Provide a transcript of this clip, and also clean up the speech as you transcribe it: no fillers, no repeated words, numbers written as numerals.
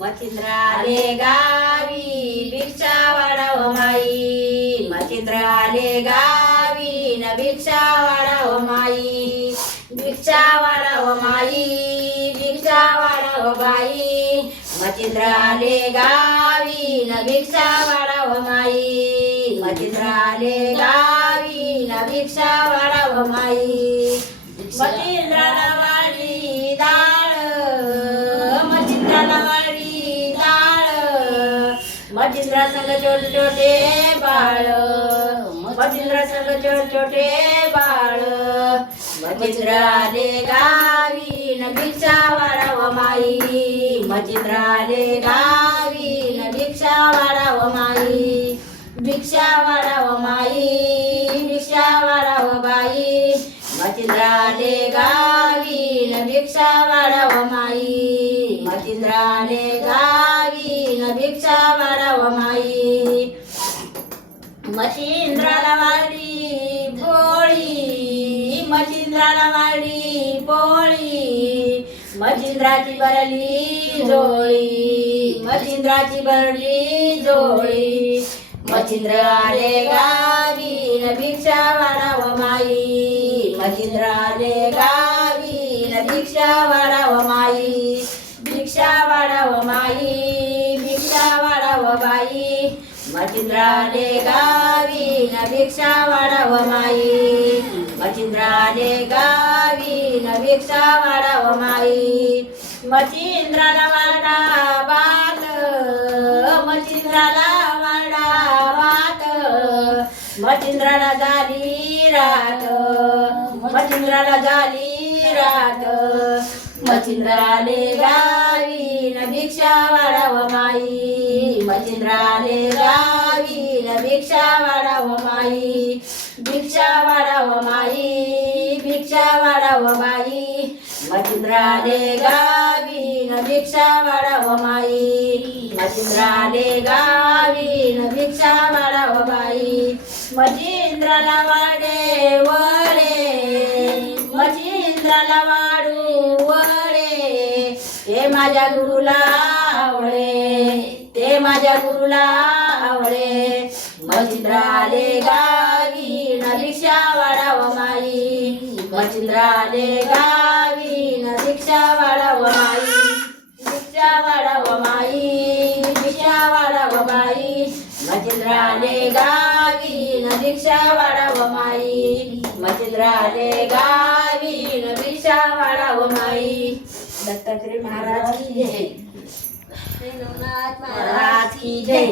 मच्छिंद्र आले गावी भिक्षा वाढाव माई, मच्छिंद्र आले गावी न भिक्षा वाढाव माई, भिक्षा वाढाव माई, भिक्षा वाढाव बाई, मच्छिंद्र आले गावी न भिक्षा वाढाव माई, मच्छिंद्र आले गावी न भिक्षा वाढाव माई, मच्छिंद्राला वाढली डाळ, मच्छिंद्राला वाढली डाळ, मच्छिंद्रा संग छोटे छोटे बाळ, मच्छिंद्रा संग छोटे छोटे बाळ, मच्छिंद्र आले गावी न भिक्षा वाढाव माई, मच्छिंद्र आले गावी न भिक्षा वाढाव माई, भिक्षा वाढाव माई, भिक्षा वाढाव बाई, मच्छिंद्र आले गावी न भिक्षा वाढाव माई, मच्छिंद्र आले गावी न भिक्षा वाढाव माई, मच्छिंद्राला वाढली पोळी, मच्छिंद्राला वाढली पोळी, मच्छिंद्राची भरली जोळी, मच्छिंद्राची भरली जोळी, मच्छिंद्र आले गावी न भिक्षा वाढाव माई, मच्छिंद्र आले गावी न भिक्षा वाढाव माई, भिक्षा वाढाव माई, भिक्षा वाढाव बाई, मच्छिंद्र आले गावी न भिक्षा वाढाव माई, मच्छिंद्र आले गावी न भिक्षा वाढाव माई, मच्छिंद्राला वाडा बात, मच्छिंद्राला वाडा बात, मच्छिंद्राला झाली रात, मच्छिंद्राला झाली रात, मच्छिंद्र आले गावी न भिक्षा वाढाव माई, मच्छिंद्र आले गावी न भिक्षा वाढाव माई, भिक्षा वाढाव माई, भिक्षा वाढाव बाई, मच्छिंद्र आले गावी न भिक्षा वाढाव माई, मच्छिंद्र आले गावी न भिक्षा वाढाव बाई, मच्छिंद्राला वाडे वडे, मच्छिंद्राला वाढू वडे, ते माझ्या गुरुला आवडे, ते माझ्या गुरुला आवडे, मच्छिंद्र आले गावी न भिक्षा वाढाव माई, मच्छिंद्र आले गावी न भिक्षा वाढाव माई, भिक्षा वाढाव माई, भिक्षा वाढाव बाई, मच्छिंद्र आले गावी न भिक्षा वाढाव माई, मच्छिंद्र आले गावी न भिक्षा वाढाव माई, दत्तात्रय महाराज की जय, नवनाथ महाराज की जय.